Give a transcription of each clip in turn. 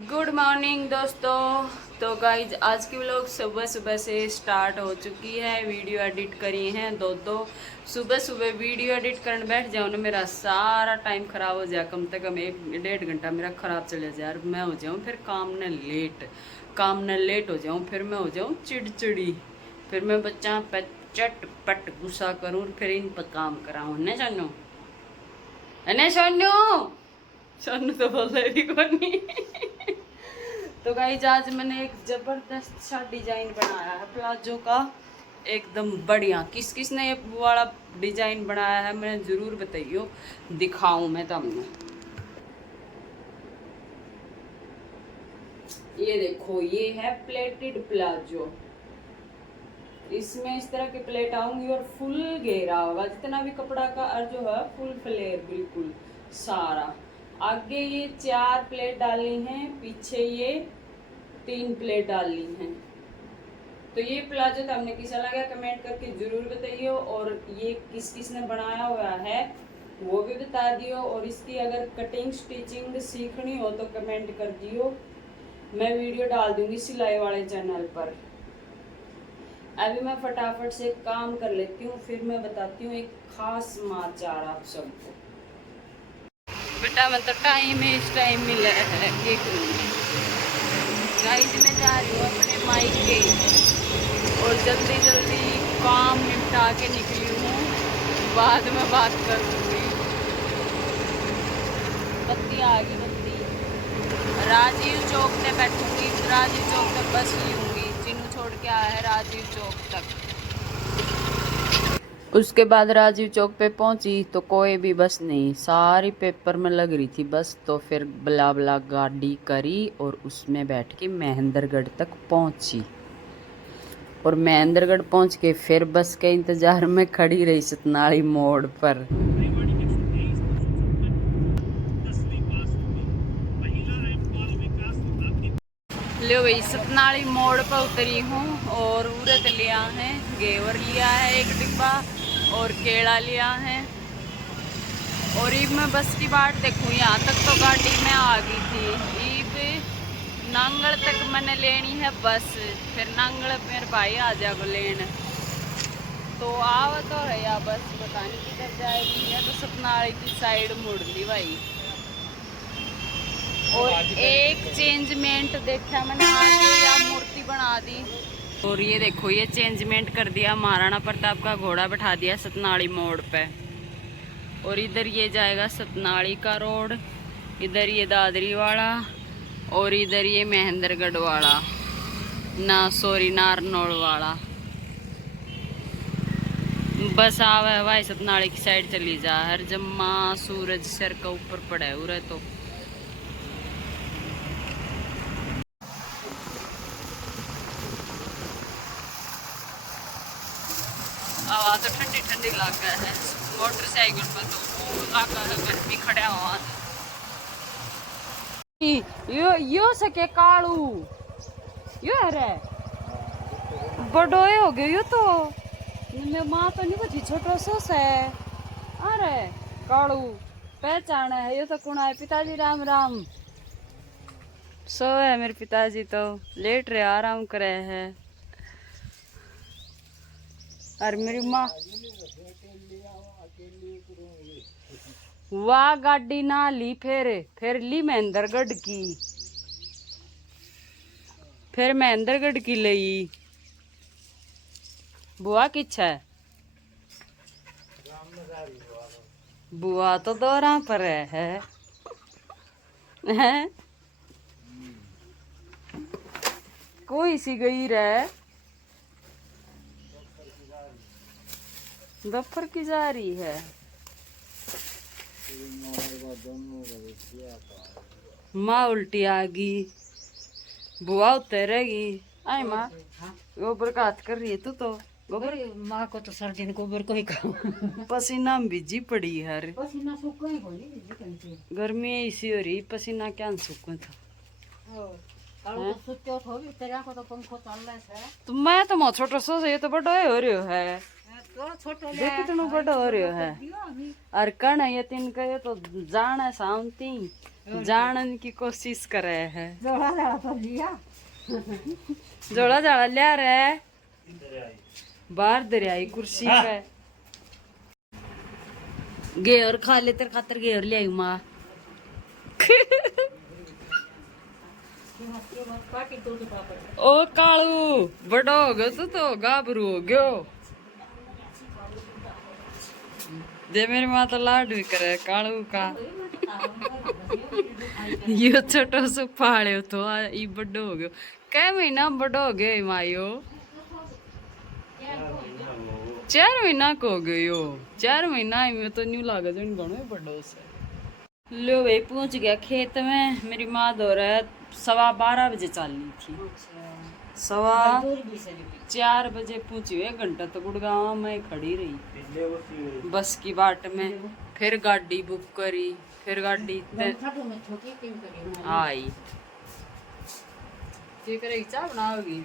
Good morning दोस्तों। तो guys आज की व्लॉग सुबह सुबह से स्टार्ट हो चुकी है। वीडियो एडिट करी हैं दो सुबह सुबह वीडियो एडिट करने बैठ जाऊँ ना मेरा सारा टाइम ख़राब हो जाए। कम से कम 1-1.5 घंटा मेरा ख़राब चले जाए और मैं हो जाऊँ फिर काम न लेट हो जाऊँ। फिर मैं हो जाऊँ चिड़चिड़ी। फिर मैं बच्चा पे चटपट गुस्सा करूँ फिर इन पर काम कराऊँ न सोनू न सोनू सोनू तो बोल रही कोनी। तो गाइज आज मैंने एक जबरदस्त सा डिजाइन बनाया है प्लाजो का, एकदम बढ़िया। किस किस ने ये वाला डिजाइन बनाया है मैंने जरूर बताइयो, दिखाऊं मैं तुमने। ये देखो ये है प्लेटेड प्लाजो। इसमें इस तरह की प्लेट आऊंगी और फुल घेरा होगा जितना भी कपड़ा का और जो है फुल फ्लेयर बिल्कुल सारा। आगे ये 4 प्लेट डाली हैं, पीछे ये 3 प्लेट डाली हैं। तो ये प्लाजो तो हमने कैसा लगा कमेंट करके जरूर बताइए, और ये किस किस ने बनाया हुआ है वो भी बता दियो। और इसकी अगर कटिंग स्टिचिंग सीखनी हो तो कमेंट कर दियो, मैं वीडियो डाल दूंगी सिलाई वाले चैनल पर। अभी मैं फटाफट से काम कर लेती हूँ फिर मैं बताती हूँ एक खास समाचार आप सबको। बेटा मैं तो टाइम है, इस टाइम मिला है गाइस मैं जा रही हूँ अपने मायके और जल्दी जल्दी काम निपटा के निकली हूँ, बाद में बात करूँगी। बत्ती आ गई, बत्ती राजीव चौक पे बैठूंगी, राजीव चौक तक बस लूँगी। चिन्नू छोड़ के आया है राजीव चौक तक। उसके बाद राजीव चौक पे पहुंची तो कोई भी बस नहीं, सारी पेपर में लग रही थी बस। तो फिर बला बला गाड़ी करी और उसमें बैठ के महेंद्रगढ़ तक पहुंची। और महेंद्रगढ़ पहुंच के फिर बस के इंतजार में खड़ी रही सतनाली मोड़ पर। लो भाई सतनाली मोड़ पर उतरी हूँ और उरत लिया है, घेवर लिया है एक डिब्बा और केला लिया है। और इब मैं बस की बाट देखूँ, यहाँ तक तो गाड़ी में आ गई थी। इब नांगल तक मैंने लेनी है बस, फिर नांगल मेरे भाई आ जाएगा लेने। तो आव तो है या बस पता नहीं किधर जाएगी, या तो सतनाली की साइड मुड़ ली भाई। और एक चेंजमेंट देखा मैंने आगे, या मूर्ति बना दी। और ये देखो ये चेंजमेंट कर दिया, महाराणा प्रताप का घोड़ा बैठा दिया सतनाली मोड़ पे। और इधर ये जाएगा सतनाली का रोड, इधर ये दादरी वाला और इधर ये महेंद्रगढ़ वाला, ना सॉरी नारनौल वाला। बस आवा भाई सतनाली की साइड चली जा, हर जम्मा सूरज सर का ऊपर पड़ा है उरे। तो हवा तो ठंडी ठंडी लगा है, मोटरसाइकिल पर तो आकर गर्मी खड़ा हुआ। यो सके कालू यो रे बड़ो हो गयो यो तो मैं माँ तो नहीं बची छोटो सो से। अरे कालू पहचान है, यो तो कौन है? पिताजी राम राम। सो है मेरे पिताजी तो लेट रहे आराम करे है। और मेरी माँ वाह गाड़ी ना ली, फिर ली महेंद्रगढ़ की, फिर महेंद्रगढ़ की ली। बुआ किछ है? बुआ तो दौरा पर है। हैं? कोई सी गई रे दफ्तर की जा रही है। माँ उल्टी आ गई, बुआ उतरेगी। आई माँ गोबर का हाथ कर रही है तू तो। गोबर माँ को तो सर्दी ने गोबर को ही खाओ। पसीना में भिजी पड़ी है। पसीना सूखा ही कोनी, गर्मी इसी हो रही, पसीना क्या सूखा था। तो सुत्यो तो भी तेरा को तो पंखो चल रहा है। तो मैं तो बहुत छोटा सो, ये तो बड़ा हो रही है। छोटो देख कितना बड़ा हो रहा है। और कण ये तीन कहे तो जाने सामती जानन की कोशिश करे है। जोड़ा जोड़ा तो लिया जोड़ा जाड़ा लिया रे बाहर दरियाई कुर्सी पे घेर खा ले तेरे खातर घेर ले आई माँ। ओ कालू बड़ा हो गयो तो गाभरू हो गयो। दे मेरी माँ तो लाड भी करे कालू का। यो छोटो सो पाले तो ई बड़ो हो गयो। कै महीना बड़ो हो गयो मायो 4 महीना को हो गयो। 4 महीना में तो न्यू लागे जो घणो बड़ो से। लो भाई पहुंच गया खेत में। मेरी माँ दो रहा 12:15 बजे चलनी थी। 4 बजे पहुंची हुई। 1 घंटा तो गुड़गांव में खड़ी रही बस की बाट में। फिर गाड़ी बुक करी। फिर गाड़ी आई क्या करेगी चाय बनाओगी?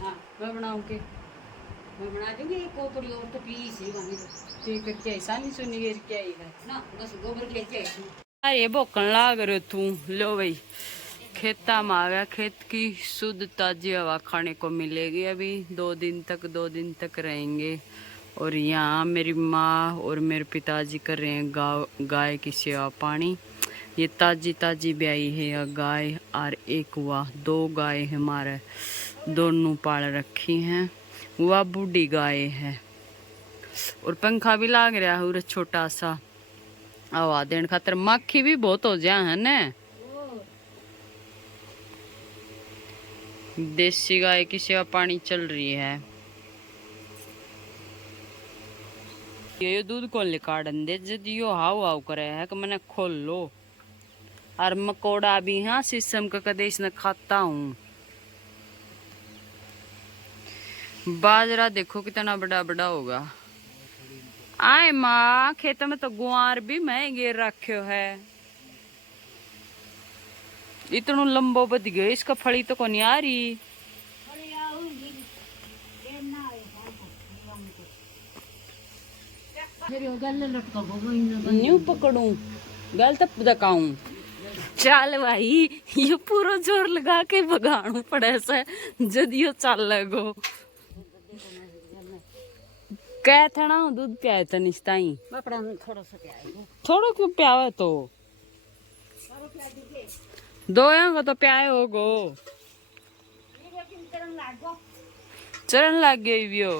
हाँ मैं बनाऊँ के मैं बना दूंगी एक कोतरी और तो पी सी बनी ठीक करके आई सानी सुनी गिर के आई है ना बस गोबर लेके आई अरे भोकन लाग रहे तू। लो भाई खेता में आ गया। खेत की शुद्ध ताजी हवा खाने को मिलेगी। अभी 2 दिन तक रहेंगे। और यहाँ मेरी माँ और मेरे पिताजी कर रहे हैं गाय की सेवा पानी। ये ताजी ताजी ब्याई है या गाय और एक हुआ 2 गाय हमारे दोनों पाल रखी हैं। वह बूढ़ी गाय है और पंखा भी लाग रहा है और छोटा सा हवा देने खातर। मक्खी भी बहुत हो जा है ने। देसी गाय की सेवा पानी चल रही है। ये दूध कौन ले काटन दे जद यो हाउ हाउ करे है कि मैंने खोल लो। और मकोड़ा भी हाँ शीशम का कदे इसने खाता हूँ। बाजरा देखो कितना बड़ा बड़ा होगा। आए माँ खेत में तो गुआर भी मैं गिर रखो है। इतना लंबो बद गयो इसका फली तो कौन आ रही। न्यू पकड़ू गल तब दकाऊं। चल भाई ये पूरा जोर लगा के भगाणू पड़े से जद यो चल लगो। क्या था ना दूध पिया था निस्ताई थोड़ा क्यों प्यावे तो 2 का तो प्याए हो गो। चरण लग गयो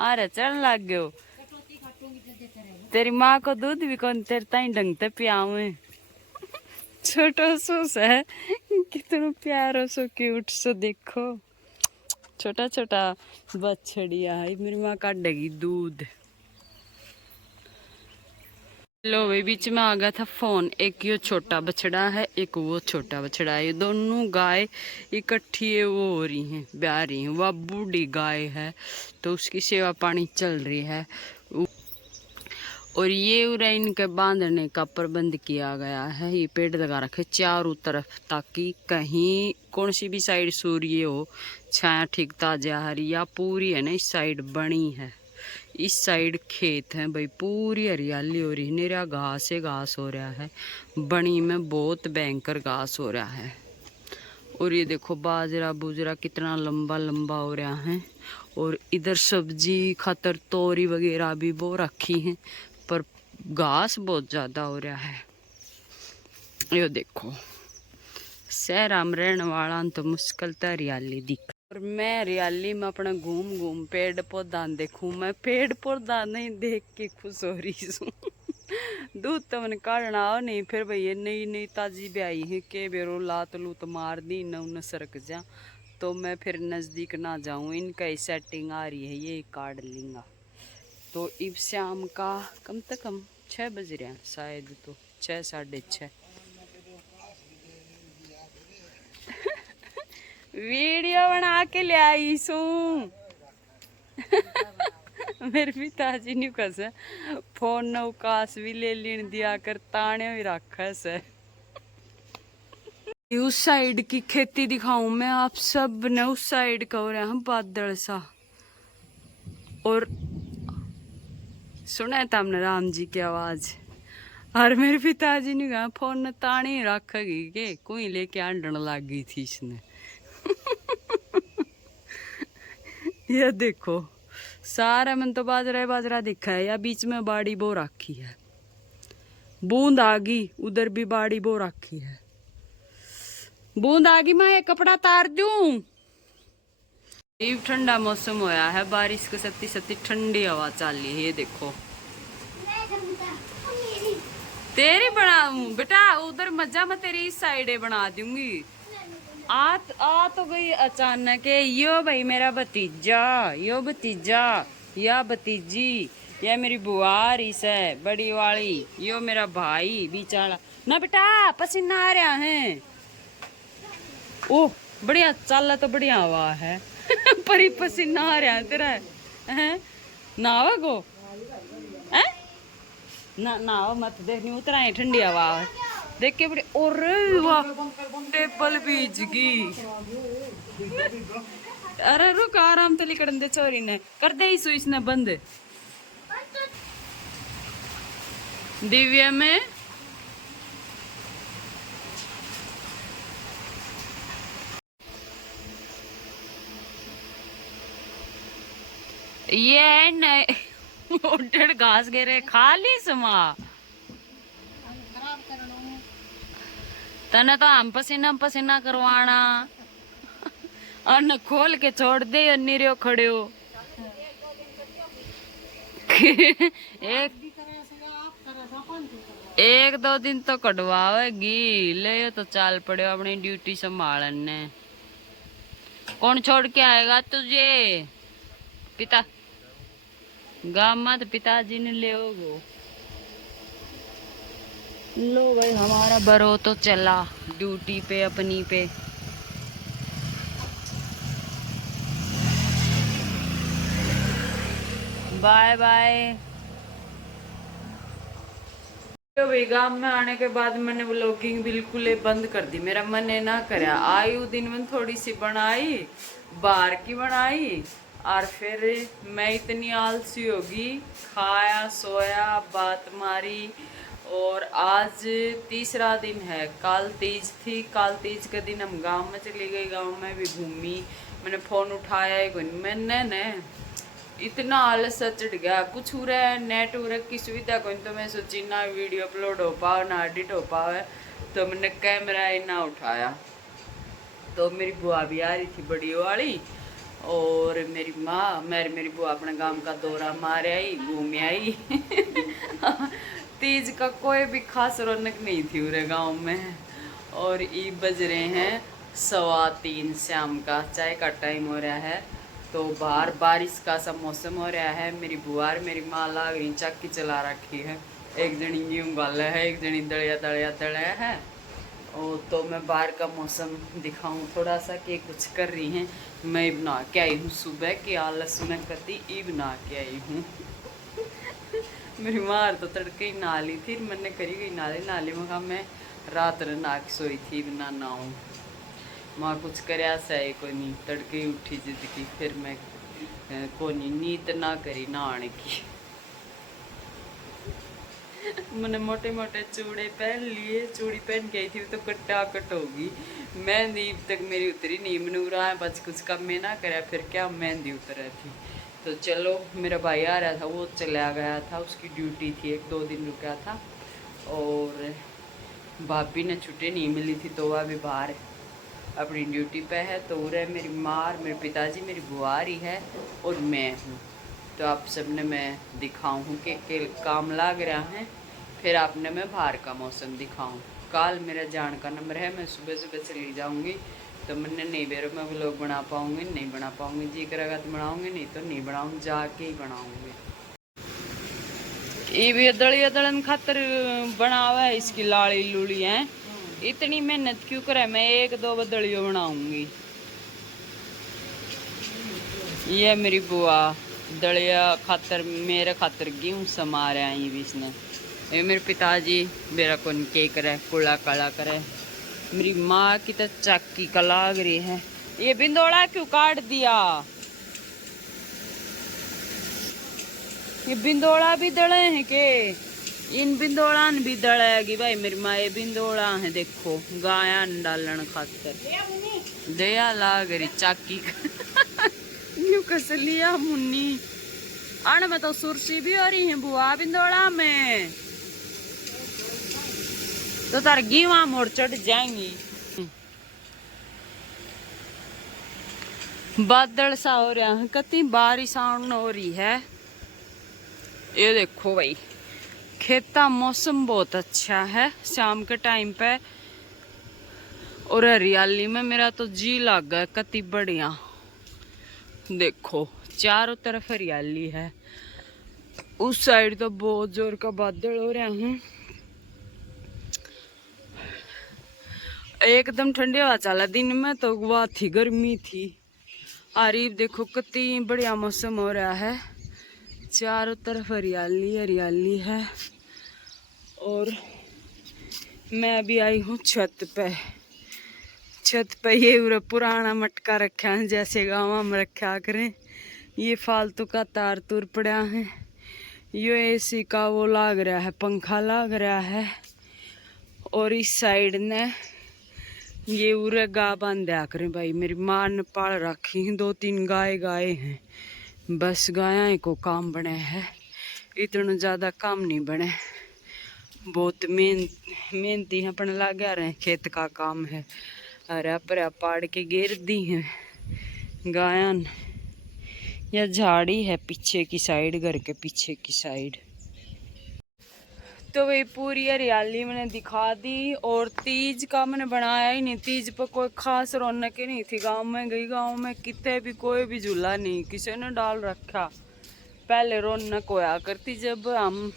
अरे चरण लग गयो। तेरी माँ को दूध भी कौन तेरे ताई ढंग से पियावे। छोटो सो है कितना प्यारो सो क्यूट सो देखो। छोटा छोटा बछड़िया है मेरी माँ काटेगी दूध। लो भाई बीच में आ गया था फोन। एक ये छोटा बछड़ा है एक वो छोटा बछड़ा है। ये दोनों गाय इकट्ठी है वो हो रही हैं ब्याह रही हैं। वह बूढ़ी गाय है तो उसकी सेवा पानी चल रही है। और ये उरा इनके बांधने का प्रबंध किया गया है। ये पेड़ लगा रखे चारों तरफ ताकि कहीं कौन सी भी साइड सूर्य हो छाया ठीक ताजा हरिया पूरी है ना। इस साइड बनी है इस साइड खेत है भाई पूरी हरियाली हो रही। निरा घास है घास हो रहा है। बनी में बहुत भयंकर घास हो रहा है। और ये देखो बाजरा बुजरा कितना लंबा लंबा हो रहा है। और इधर सब्जी खातर तोरी वगैरह भी वो रखी है पर घास बहुत ज्यादा हो रहा है। ये देखो शहर में रहने वाला तो मुश्किल तो हरियाली दिख। और मैं हरियाली में अपना घूम घूम पेड़ पौधा देखूं। मैं पेड़ पौधा नहीं देख के खुश हो रही हूँ। दूध तो मैंने काटना हो नहीं फिर भैया नई नई ताजी ब्याई है के बेरो लात लूत मार दी न उन सरक जा तो मैं फिर नज़दीक ना जाऊँ। इनका ही सेटिंग आ रही है ये काट लेंगा। तो इब शाम का कम से कम 6 बज रहे हैं शायद तो 6 साढ़े 6। वीडियो बना के ले आई सू। मेरे पिताजी ने कसे फोन नौकाश भी ले लेन दिया कर ताने भी रखा से। उस साइड की खेती दिखाऊं मैं आप सब ने। उस साइड का हो रहा है बादल सा और सुना है तुमने राम जी की आवाज। और मेरे पिताजी ने कहा फोन तानी रखेगी के कोई लेके आंडन लग गई थी इसने। ये देखो सारा मन तो बाजरा ही बाजरा दिखा है, या बीच में बाड़ी बो रखी है, बूंद आ गई उधर भी बाड़ी बो रखी है। बूंद आ गई मैं कपड़ा तार दूं। ठंडा मौसम होया है, बारिश के सत्ती सत्ती ठंडी हवा चल रही है। ये देखो तेरी बनाऊं बेटा, उधर मजा मैं तेरी इस साइड बना दूंगी। आ तो गई अचानक है। यो भाई मेरा भतीजा, यो भतीजा या भतीजी, या मेरी बुआ रिस है बड़ी वाली, यो मेरा भाई बिचारा ना बेटा पसीना आ रहा है। ओह बढ़िया चल तो बढ़िया हवा है। पर ही पसीना आ रहा है तेरा है नावा को है ना, नाव मत देखनी उतरा है ठंडी हवा देख के बड़ी। और वाह टेबल बीज गई। अरे रुक आराम तली कड़न दे, चोरी ने कर दे ही सुइस ने बंद। दिव्या में ये नहीं घास गिरे खाली समा तने तो हम पसीना पसीना करवाना और न खोल के छोड़ दे निरियो खड़े हो। एक दो दिन तो कटवावेगी ले तो चाल पड़े अपनी ड्यूटी संभालने। कौन छोड़ के आएगा तुझे? पिता गाँव में तो पिताजी ने ले गो। लो भाई हमारा बरो तो चला ड्यूटी पे अपनी पे। Bye bye. तो भाई गांव में आने के बाद मैंने व्लॉगिंग बिल्कुल ही बंद कर दी। मेरा मन है ना करा आयु दिन में थोड़ी सी बनाई, बाहर की बनाई, और फिर मैं इतनी आलसी होगी, खाया सोया बात मारी। और आज तीसरा दिन है, काल तीज थी, काल तीज के दिन हम गांव में चली गई, गांव में भी घूमी। मैंने फोन उठाया ही कोई, मैंने न इतना आलस चढ़ गया, कुछ हो रहा है नेटवर्क की सुविधा कोई, तो मैं सोची ना वीडियो अपलोड हो पाओ ना एडिट हो पाओ, तो मैंने कैमरा ही ना उठाया। तो मेरी बुआ भी आ रही थी बड़ी वाली, और मेरी माँ मेरी बुआ अपने गांव का दौरा मार आई, घूम आई। तीज का कोई भी खास रौनक नहीं थी पूरे गांव में। और ये बज रहे हैं 3:15 शाम का, चाय का टाइम हो रहा है। तो बाहर बारिश का सा मौसम हो रहा है। मेरी बुआ मेरी माँ लाग रही चक्की चला रखी है, एक जनी गेहूँ गाला है, एक जनी दलिया है। और तो मैं बाहर का मौसम दिखाऊं थोड़ा सा कि कुछ कर रही हैं। मैं बना के आई हूँ सुबह की आलस में करती, ई बना के आई हूँ। मेरी माँ तो तड़के ही नहा ली थी, मैंने करी गई नाली में कहा मैं रात ने नहा के सोई थी बिना नहाऊं। माँ कुछ करया सही को नहीं, तड़के ही उठी जिद की, फिर मैं को नींद ना करी नहाने की। मैंने मोटे मोटे चूड़े पहन लिए, चूड़ी पहन गई थी तो कट्टा कट होगी। मेहंदी तक मेरी उतरी नहीं, मैंने रहा है बस कुछ कम में ना करा, फिर क्या मेहंदी उतर रही थी। तो चलो मेरा भाई आ रहा था, वो चला गया था, उसकी ड्यूटी थी, 1-2 दिन रुका था। और भाभी ने छुट्टी नहीं मिली थी, तो वह भी बाहर अपनी ड्यूटी पे है। तो उरे मेरी माँ, मेरे पिताजी, मेरी बुआरी है और मैं हूँ। तो आप सबने मैं दिखाऊँ कि काम लग रहा है, फिर आपने मैं बाहर का मौसम दिखाऊँ। कल मेरा जान का नंबर है, मैं सुबह सुबह चली जाऊँगी। तो मैंने नहीं बेरो मैं व्लॉग बना पाऊँगी, नहीं बना पाऊँगी, जी करेगा तो बनाऊँगी, नहीं तो नहीं बनाऊँगी, जाके ही बनाऊँगी। ये भी दलिया दलन खातर बना हुआ है, इसकी लाड़ी लूड़ी है। इतनी मेहनत क्यों करे, मैं 1-2 बदलियों बनाऊंगी। ये मेरी बुआ दलिया खातर मेरे खातर गेहूँ समा रहे हैं भी इसने। ये मेरे पिताजी मेरा कौन के करे, कुला कला करे। मेरी माँ की तो चक्की का लाग रही है। ये बिंदोड़ा क्यों काट दिया? ये बिंदोड़ा भी दड़े हैं के? इन बिंदोड़ा भी दड़ेगी भाई मेरी माँ। ये बिंदोड़ा है देखो, गाया डालन खातर दया लाग रही चाकी यूं कस लिया मुन्नी। आने में तो सुरसी भी हो रही है बुआ बिंदोड़ा में, तो तार गीवा मोड़ चढ़ जाएंगी। बादल सा हो रहा है, कती बारिश आने हो रही है। ये देखो भाई खेता मौसम बहुत अच्छा है शाम के टाइम पे, और हरियाली में मेरा तो जी लग गया कती बढ़िया। देखो चारों तरफ हरियाली है। उस साइड तो बहुत जोर का बादल हो रहा है। एकदम ठंडी हवा चला, दिन में तो वह थी गर्मी थी। आरीफ देखो कितनी बढ़िया मौसम हो रहा है, चारों तरफ हरियाली हरियाली है। और मैं अभी आई हूँ छत पे। छत पे ये पूरा पुराना मटका रखा है जैसे गाँव में रखा करें। ये फालतू का तार तुर पड़ा है। ये एसी का वो लाग रहा है, पंखा लाग रहा है। और इस साइड ने ये उरे गा बांधा करें भाई। मेरी माँ ने पाल रखी हैं 2-3 गाय हैं, बस गाय को काम बने है, इतना ज़्यादा काम नहीं बने। बहुत मेहनती हैं अपन लगा रहे, खेत का काम है। हरा भरा पाड़ के घेर दी हैं गायन। यह झाड़ी है पीछे की साइड, घर के पीछे की साइड। तो वही पूरी हरियाली मैंने दिखा दी। और तीज का मैंने बनाया ही नहीं, तीज पर कोई खास रौनक ही नहीं थी। गांव में गई, गांव में कितने भी कोई भी झूला नहीं किसी ने डाल रखा। पहले रौनक होया करती जब हम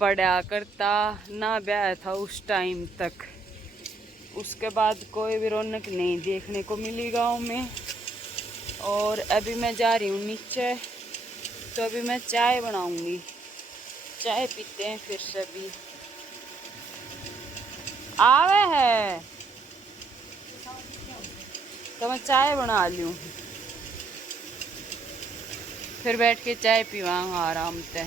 पढ़ा करता ना ब्याह था उस टाइम तक, उसके बाद कोई भी रौनक नहीं देखने को मिली गाँव में। और अभी मैं जा रही हूँ नीचे, तो अभी मैं चाय बनाऊंगी, चाय पीते हैं फिर सभी। आवे है तो मैं चाय बना लूँ, फिर बैठ के चाय पीवांगा आराम से।